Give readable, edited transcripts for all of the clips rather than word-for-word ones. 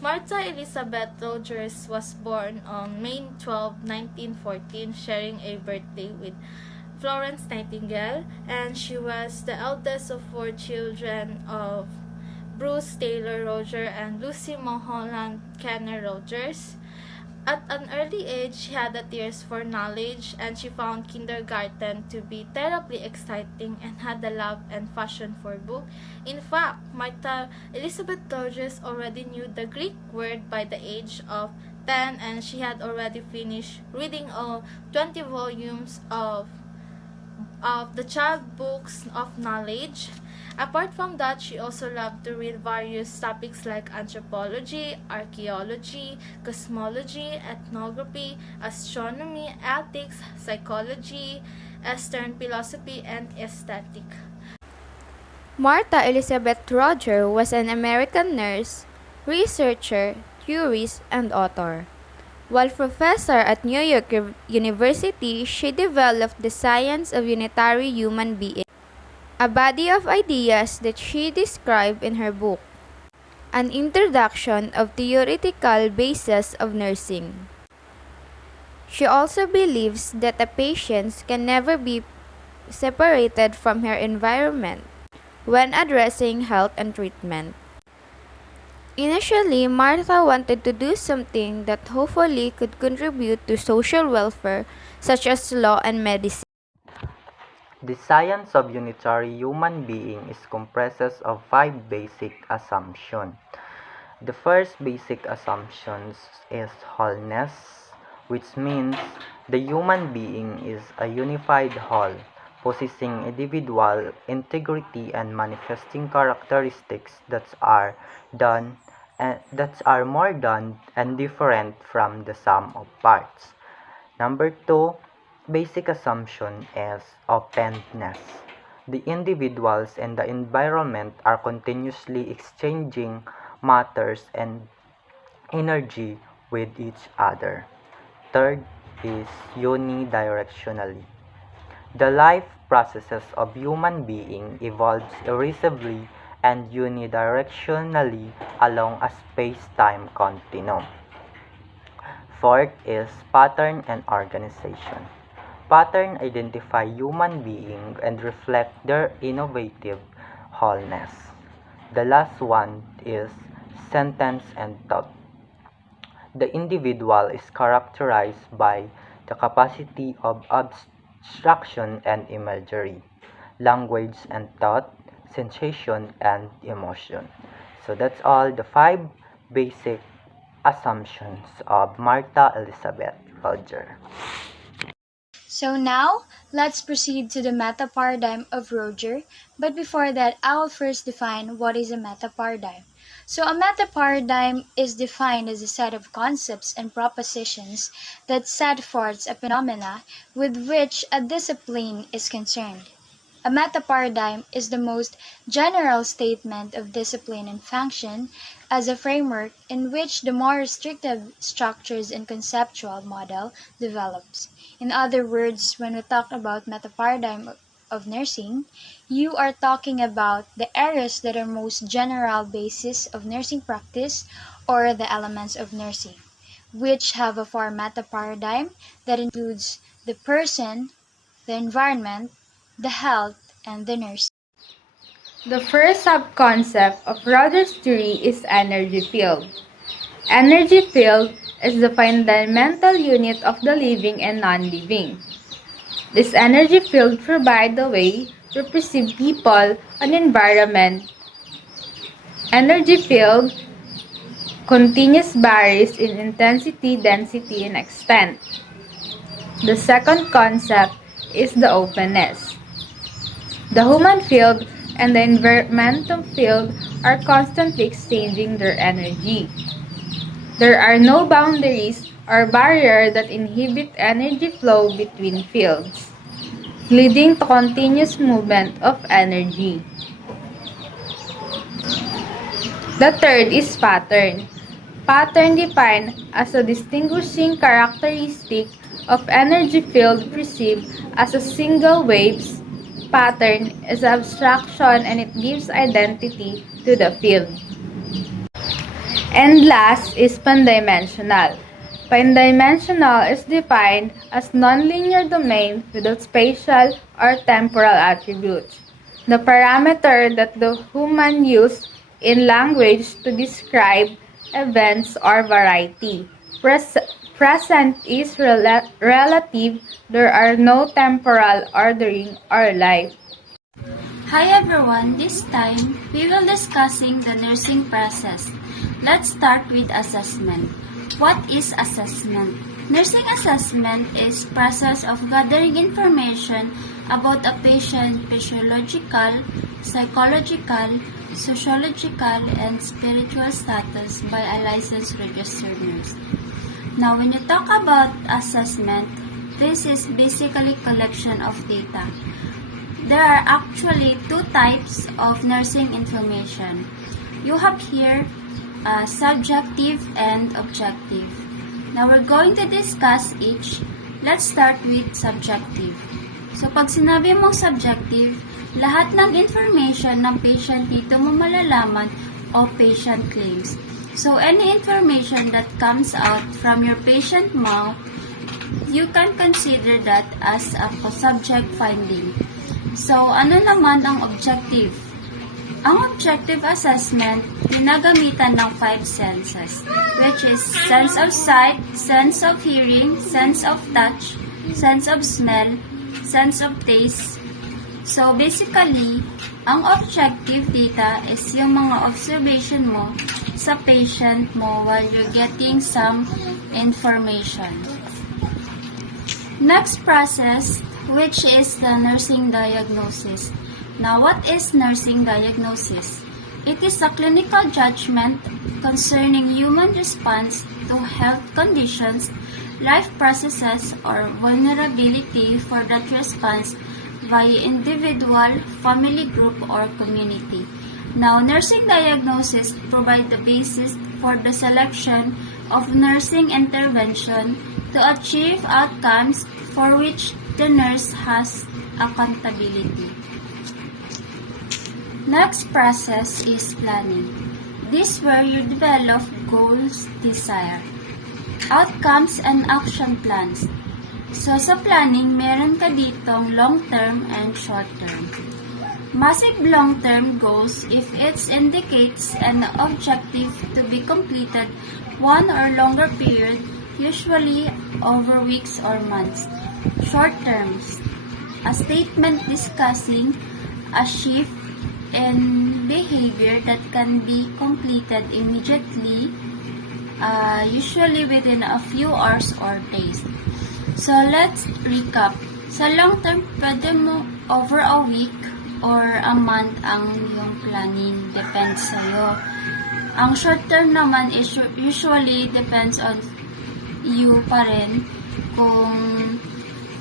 Martha Elizabeth Rogers was born on May 12, 1914, sharing a birthday with Florence Nightingale, and she was the eldest of four children of Bruce Taylor Roger and Lucy Mulholland Kenner Rogers. At an early age, she had a thirst for knowledge, and she found kindergarten to be terribly exciting and had a love and passion for books. In fact, Martha Elizabeth Rogers already knew the Greek word by the age of 10, and she had already finished reading all 20 volumes of the child books of knowledge. Apart from that, she also loved to read various topics like anthropology, archaeology, cosmology, ethnography, astronomy, ethics, psychology, Eastern philosophy, and aesthetic. Martha Elizabeth Roger was an American nurse, researcher, theorist, and author. While professor at New York University, she developed the science of unitary human being, a body of ideas that she described in her book, An Introduction of Theoretical Basis of Nursing. She also believes that a patient can never be separated from her environment when addressing health and treatment. Initially, Martha wanted to do something that hopefully could contribute to social welfare, such as law and medicine. The science of unitary human being is comprises of 5 basic assumptions. The first basic assumption is wholeness, which means the human being is a unified whole, possessing individual integrity and manifesting characteristics that are more than and different from the sum of parts. Number 2, basic assumption is openness. The individuals and the environment are continuously exchanging matters and energy with each other. Third is unidirectionally. The life processes of human being evolves irreversibly and unidirectionally along a space-time continuum. Fourth is pattern and organization. Pattern identify human beings and reflect their innovative wholeness. The last one is sentence and thought. The individual is characterized by the capacity of abstraction and imagery, language and thought, sensation and emotion. So that's all the 5 basic assumptions of Martha Elizabeth Roger. So now, let's proceed to the meta-paradigm of Roger, but before that, I will first define what is a meta-paradigm. So a meta-paradigm is defined as a set of concepts and propositions that set forth a phenomena with which a discipline is concerned. A meta-paradigm is the most general statement of discipline and function as a framework in which the more restrictive structures and conceptual model develops. In other words, when we talk about meta-paradigm of nursing, you are talking about the areas that are most general basis of nursing practice or the elements of nursing, which have a four meta-paradigm that includes the person, the environment, the health, and the nurse. The first subconcept of Rogers' theory is energy field. Energy field is the fundamental unit of the living and non-living. This energy field provides the way to perceive people and environment. Energy field continuous varies in intensity, density, and extent. The second concept is the openness. The human field and the environmental field are constantly exchanging their energy. There are no boundaries or barriers that inhibit energy flow between fields, leading to continuous movement of energy. The third is pattern. Pattern defined as a distinguishing characteristic of energy field perceived as a single waves. Pattern is abstraction and it gives identity to the field. And last is pandimensional. Pandimensional is defined as nonlinear domain without spatial or temporal attributes. The parameter that the human use in language to describe events or variety. Present is relative, there are no temporal ordering or life. Hi everyone, this time we will discussing the nursing process. Let's start with assessment. What is assessment? Nursing assessment is process of gathering information about a patient physiological, psychological, sociological, and spiritual status by a licensed registered nurse. Now, when you talk about assessment, this is basically collection of data. There are actually two types of nursing information. You have here subjective and objective. Now, we're going to discuss each. Let's start with subjective. So, pag sinabi mong subjective, lahat ng information ng patient dito mo malalaman o patient claims. So, any information that comes out from your patient mouth, you can consider that as a subject finding. So, ano naman ang objective? Ang objective assessment, ginagamitan ng 5 senses, which is sense of sight, sense of hearing, sense of touch, sense of smell, sense of taste. So, basically, ang objective data is yung mga observation mo sa patient mo while you're getting some information. Next process, which is the nursing diagnosis. Now, what is nursing diagnosis? It is a clinical judgment concerning human response to health conditions, life processes, or vulnerability for that response by individual, family group, or community. Now, nursing diagnosis provide the basis for the selection of nursing intervention to achieve outcomes for which the nurse has accountability. Next process is planning. This is where you develop goals, desire, outcomes, and action plans. So, sa planning, meron ka ditong long-term and short-term. Massive long-term goals if it indicates an objective to be completed one or longer period, usually over weeks or months. Short terms, a statement discussing a shift in behavior that can be completed immediately, usually within a few hours or days. So, let's recap. Sa long term, pwede mo over a week or a month ang yung planning. Depends sa'yo. Ang short term naman is usually depends on you pa rin kung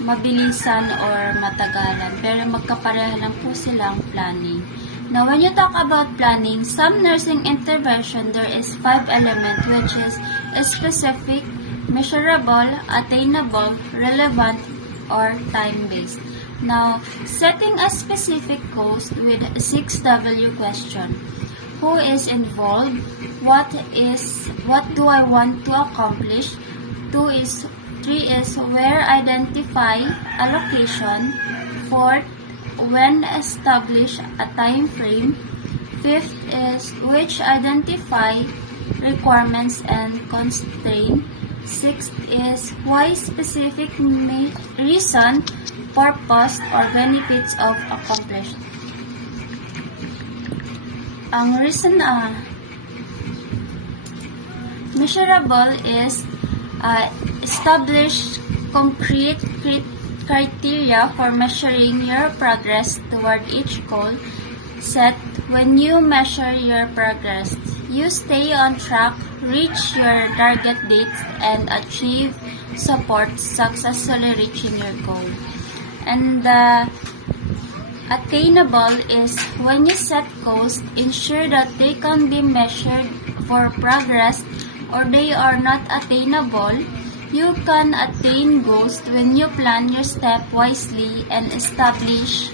mabilisan or matagalan. Pero magkapareha lang po silang planning. Now, when you talk about planning, some nursing intervention, there is 5 elements, which is specific, measurable, attainable, relevant, or time-based. Now, setting a specific goals with 6W question. Who is involved? What do I want to accomplish? 3 is where identify a location. 4, when establish a time frame. 5th is which identify requirements and constraint. 6th is why specific reason, purpose, or benefits of accomplished. Ang reason measurable is establish concrete criteria for measuring your progress toward each goal set. When you measure your progress, you stay on track, reach your target dates, and achieve support successfully reaching your goal. And the attainable is when you set goals, ensure that they can be measured for progress or they are not attainable. You can attain goals when you plan your step wisely and establish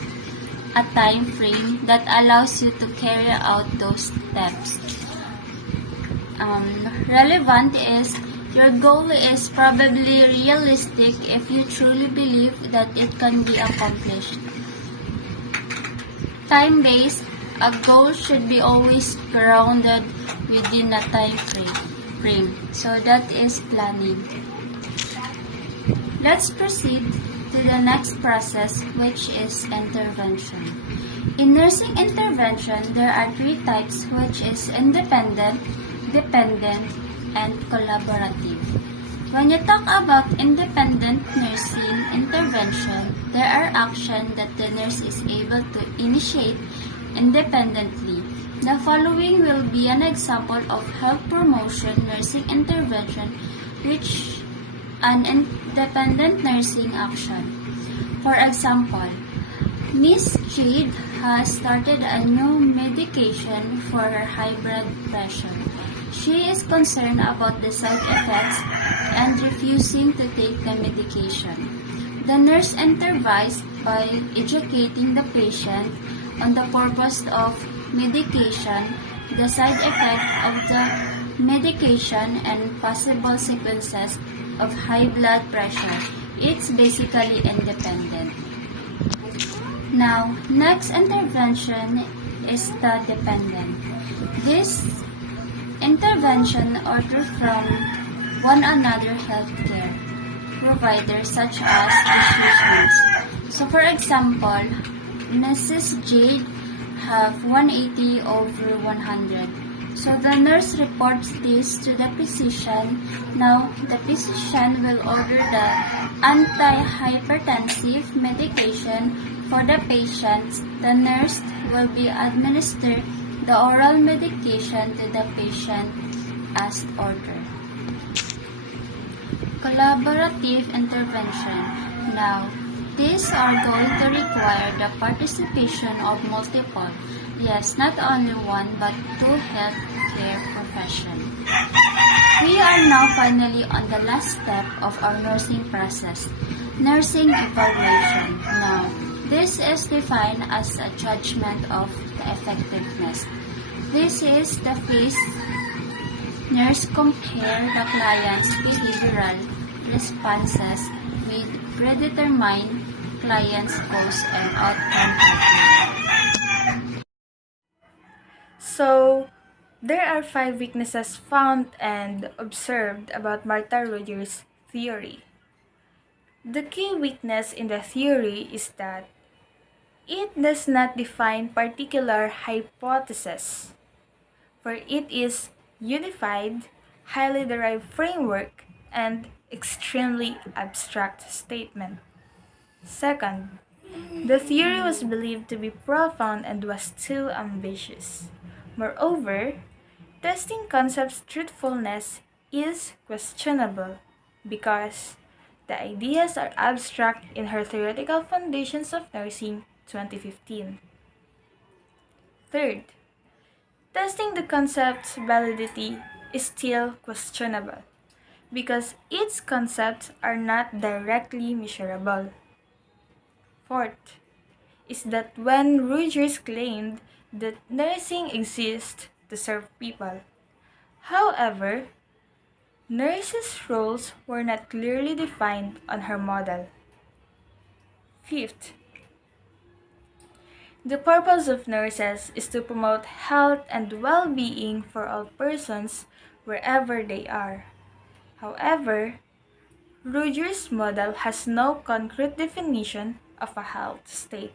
a time frame that allows you to carry out those steps. relevant is your goal is probably realistic if you truly believe that it can be accomplished. Time-based, a goal should be always grounded within a time frame. So that is planning. Let's proceed to the next process, which is intervention. In nursing intervention, there are three types, which is independent, dependent, and collaborative. When you talk about independent nursing intervention, there are actions that the nurse is able to initiate independently. The following will be an example of health promotion nursing intervention, which an independent nursing action. For example, Miss Jade has started a new medication for her high blood pressure. She is concerned about the side effects and refusing to take the medication. The nurse intervenes by educating the patient on the purpose of medication, the side effect of the medication, and possible sequences of high blood pressure. It's basically independent. Now, next intervention is the dependent. This intervention order from one another healthcare providers such as physicians. So for example, Mrs. Jade have 180 over 100. So the nurse reports this to the physician. Now the physician will order the antihypertensive medication for the patient. The nurse will be administer the oral medication to the patient as ordered. Collaborative intervention. Now, these are going to require the participation of multiple, yes, not only one, but two healthcare professions. We are now finally on the last step of our nursing process, nursing evaluation. Now, this is defined as a judgment of the effectiveness. This is the phase nurse compare the client's behavioral responses with predetermined client's goals and outcome. So, there are 5 weaknesses found and observed about Martha Rogers' theory. The key weakness in the theory is that it does not define particular hypotheses, for it is unified, highly derived framework, and extremely abstract statement. Second, the theory was believed to be profound and was too ambitious. Moreover, testing concepts' truthfulness is questionable because the ideas are abstract in her Theoretical Foundations of Nursing 2015. Third, testing the concept's validity is still questionable because its concepts are not directly measurable. Fourth, is that when Rogers claimed that nursing exists to serve people. However, nurses' roles were not clearly defined on her model. Fifth, the purpose of nurses is to promote health and well-being for all persons wherever they are. However, Rogers' model has no concrete definition of a health state.